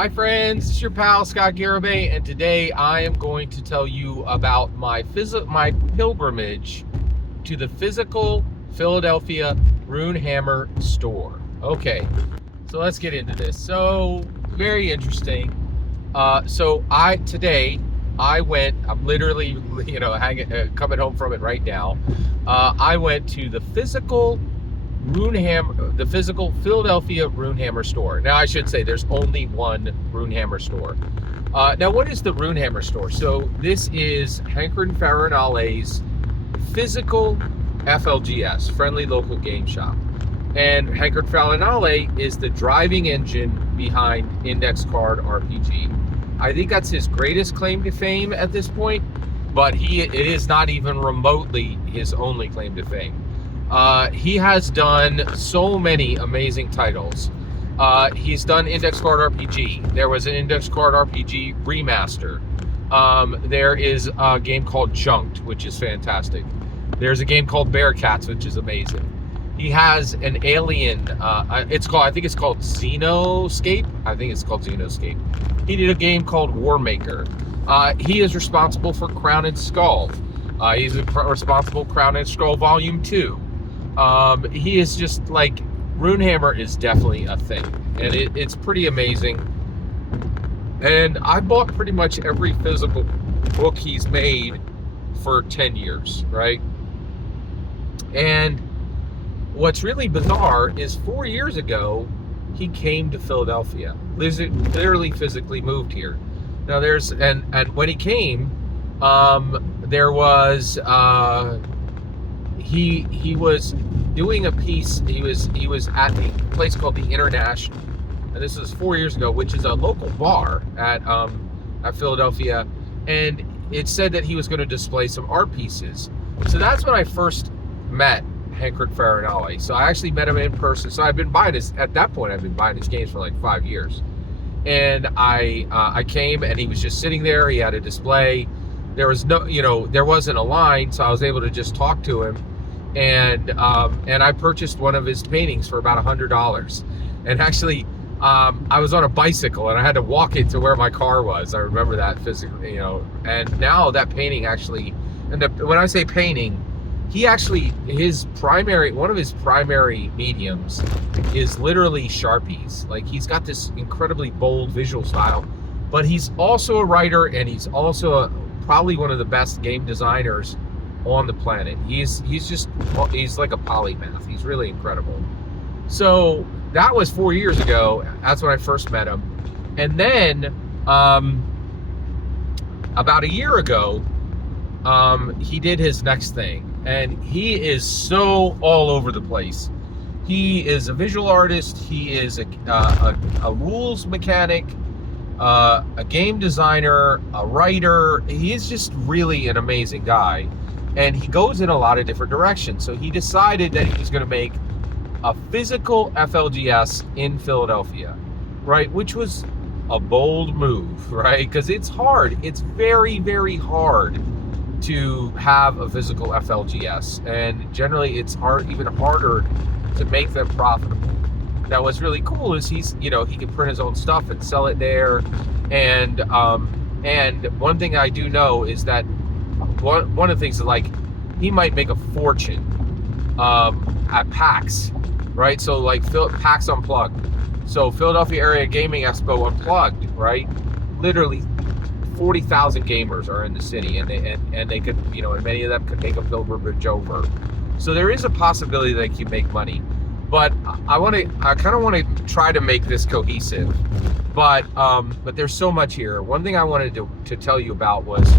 Hi friends, it's your pal Scott Garibay, and today I am going to tell you about my pilgrimage to the physical Philadelphia Runehammer store. Okay, so let's get into this. So very interesting. Today I went. I'm literally coming home from it right now. I went to the physical Philadelphia Runehammer store. Now, I should say there's only one Runehammer store. Now, what is the Runehammer store? So this is Hankrin Farinale's physical FLGS, friendly local game shop. And Hankrin Farinale is the driving engine behind Index Card RPG. I think that's his greatest claim to fame at this point, but it is not even remotely his only claim to fame. He has done so many amazing titles. He's done Index Card RPG. There was an Index Card RPG remaster. There is a game called Junked, which is fantastic. There's a game called Bearcats, which is amazing. He has an Alien. I think it's called Xenoscape. I think it's called Xenoscape. He did a game called Warmaker. He is responsible for Crown and Skull. He's responsible for Crown and Skull Volume 2. He is just like, Runehammer is definitely a thing, and it's pretty amazing. And I bought pretty much every physical book he's made for 10 years, right? And what's really bizarre is 4 years ago, he came to Philadelphia, literally physically moved here. Now and when he came, there was, he was doing a piece. He was at a place called the International, and this was 4 years ago, which is a local bar at Philadelphia. And it said that he was going to display some art pieces. So that's when I first met Hankrin Farinale. So I actually met him in person. So I've been buying his games for like 5 years. And I came, and he was just sitting there. He had a display. There was there wasn't a line, so I was able to just talk to him. And I purchased one of his paintings for about $100. And actually, I was on a bicycle and I had to walk it to where my car was. I remember that physically, And now that painting actually, when I say painting, one of his primary mediums is literally Sharpies. Like, he's got this incredibly bold visual style, but he's also a writer, and he's also probably one of the best game designers on the planet. He's like a polymath. He's really incredible. So that was 4 years ago. That's when I first met him. And then about a year ago, he did his next thing, and he is so all over the place. He is a visual artist. He is a rules mechanic, a game designer, a writer. He is just really an amazing guy. And he goes in a lot of different directions. So he decided that he was going to make a physical FLGS in Philadelphia, right? Which was a bold move, right? Because it's hard. It's very, very hard to have a physical FLGS. And generally, it's even harder to make them profitable. Now, what's really cool is he can print his own stuff and sell it there. And one thing I do know is that one of the things is, like, he might make a fortune at PAX, right? So like PAX Unplugged. So Philadelphia Area Gaming Expo Unplugged, right? Literally 40,000 gamers are in the city, and they could, and many of them could make a pilgrimage over. So there is a possibility that he make money. But I kind of want to try to make this cohesive. But there's so much here. One thing I wanted to tell you about was,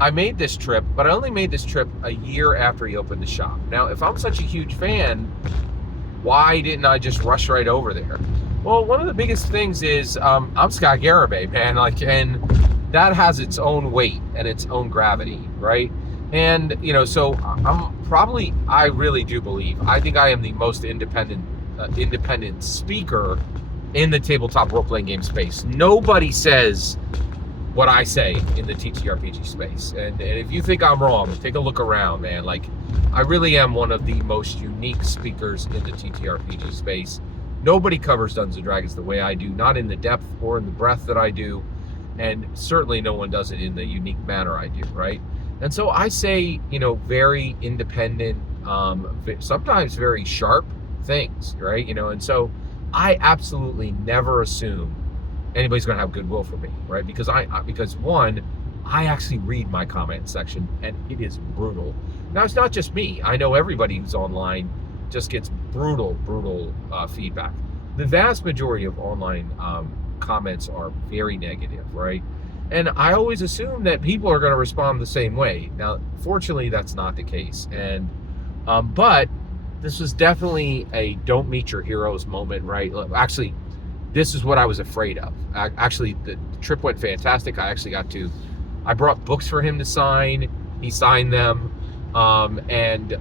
I made this trip, but I only made this trip a year after he opened the shop. Now, if I'm such a huge fan, why didn't I just rush right over there? Well, one of the biggest things is I'm Scott Garibay, man. And that has its own weight and its own gravity, right? And so I really do believe, I think I am the most independent speaker in the tabletop role-playing game space. Nobody says what I say in the TTRPG space. And if you think I'm wrong, take a look around, man. Like, I really am one of the most unique speakers in the TTRPG space. Nobody covers Dungeons and Dragons the way I do, not in the depth or in the breadth that I do, and certainly no one does it in the unique manner I do, right? And so I say, very independent, sometimes very sharp things, right? And so I absolutely never assume anybody's going to have goodwill for me, right? Because one, I actually read my comment section, and it is brutal. Now, it's not just me. I know everybody who's online just gets brutal feedback. The vast majority of online comments are very negative, right? And I always assume that people are going to respond the same way. Now, fortunately, that's not the case. And but this was definitely a don't meet your heroes moment, right? Actually, this is what I was afraid of. Actually, the trip went fantastic. I brought books for him to sign. He signed them, and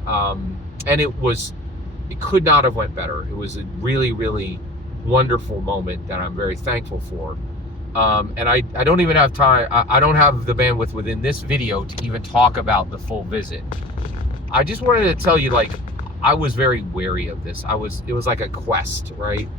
it could not have went better. It was a really wonderful moment that I'm very thankful for. And I don't even have time. I don't have the bandwidth within this video to even talk about the full visit. I just wanted to tell you, I was very wary of this. It was like a quest, right?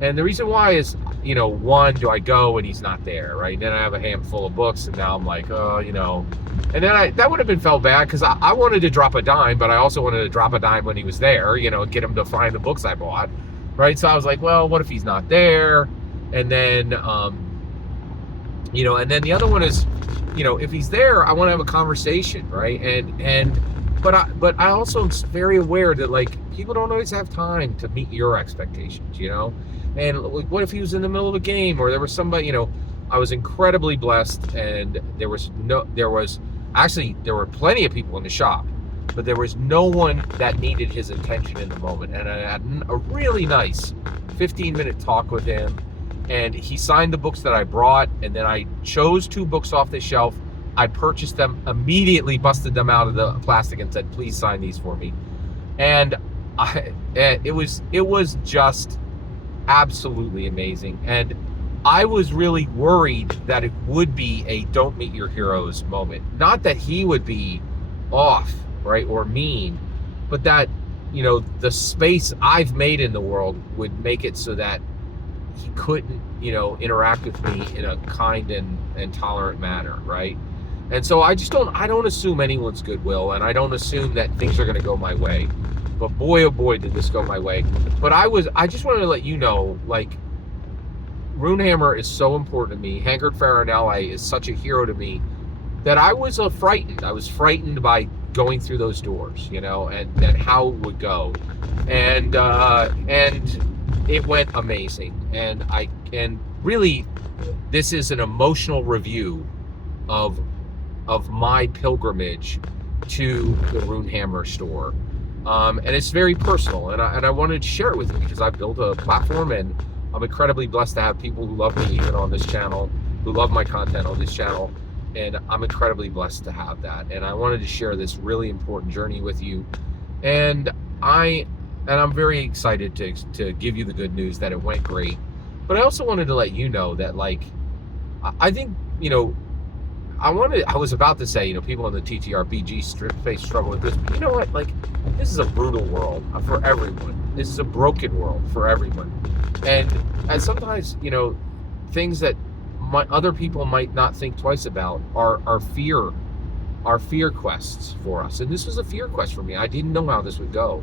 And the reason why is, one, do I go and he's not there, right? And then I have a handful of books, and now I'm like, and then that would have been felt bad, because I wanted to drop a dime, but I also wanted to drop a dime when he was there, get him to find the books I bought, right? So I was like, well, what if he's not there? And then, and then the other one is, if he's there, I want to have a conversation, right? But I also am very aware that people don't always have time to meet your expectations, And what if he was in the middle of a game, or there was somebody, I was incredibly blessed, and there were plenty of people in the shop, but there was no one that needed his attention in the moment. And I had a really nice 15-minute talk with him, and he signed the books that I brought, and then I chose 2 books off the shelf. I purchased them, immediately busted them out of the plastic and said, please sign these for me. And it was just absolutely amazing. And I was really worried that it would be a don't meet your heroes moment. Not that he would be off, right, or mean, but that, the space I've made in the world would make it so that he couldn't, interact with me in a kind and tolerant manner, right? And so I don't assume anyone's goodwill, and I don't assume that things are going to go my way. But boy, oh boy, did this go my way. But I just wanted to let you know, Runehammer is so important to me. Hankard Farinelli is such a hero to me that I was frightened. I was frightened by going through those doors, and how it would go. And it went amazing. And really, this is an emotional review of my pilgrimage to the Runehammer store. And it's very personal, and I wanted to share it with you because I've built a platform, and I'm incredibly blessed to have people who love me even on this channel, who love my content on this channel, and I'm incredibly blessed to have that. And I wanted to share this really important journey with you, and I'm very excited to give you the good news that it went great. But I also wanted to let you know that, I think, I was about to say, people in the TTRPG space struggle with this, but you know what? This is a brutal world for everyone. This is a broken world for everyone. And sometimes, things that other people might not think twice about are fear quests for us. And this was a fear quest for me. I didn't know how this would go.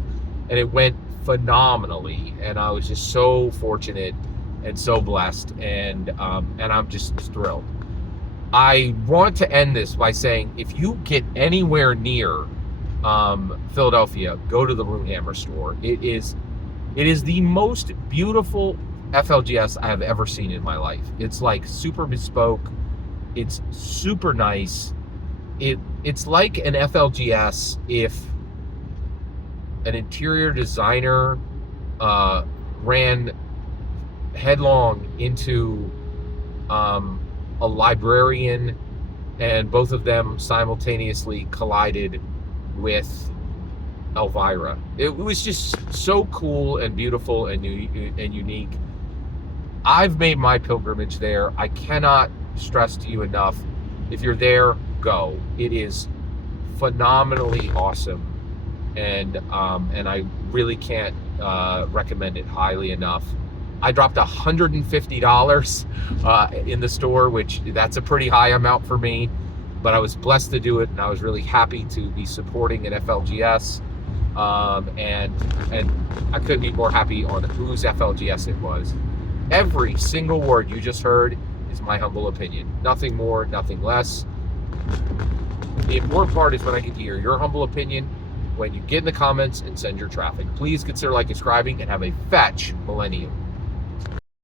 And it went phenomenally. And I was just so fortunate and so blessed. And I'm just thrilled. I want to end this by saying, if you get anywhere near Philadelphia, go to the Runehammer store. It is the most beautiful FLGS I have ever seen in my life. It's super bespoke. It's super nice. It's like an FLGS if an interior designer ran headlong into a librarian, and both of them simultaneously collided with Elvira. It was just so cool and beautiful and unique. I've made my pilgrimage there. I cannot stress to you enough, if you're there, go. It is phenomenally awesome, and I really can't recommend it highly enough. I dropped $150 in the store, which that's a pretty high amount for me, but I was blessed to do it, and I was really happy to be supporting an FLGS. And I couldn't be more happy on whose FLGS it was. Every single word you just heard is my humble opinion. Nothing more, nothing less. The important part is when I get to hear your humble opinion, when you get in the comments and send your traffic. Please consider like, subscribing, and have a fetch millennium.